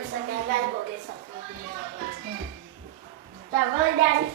for a second. I gotta go get something. Is that really, Daddy?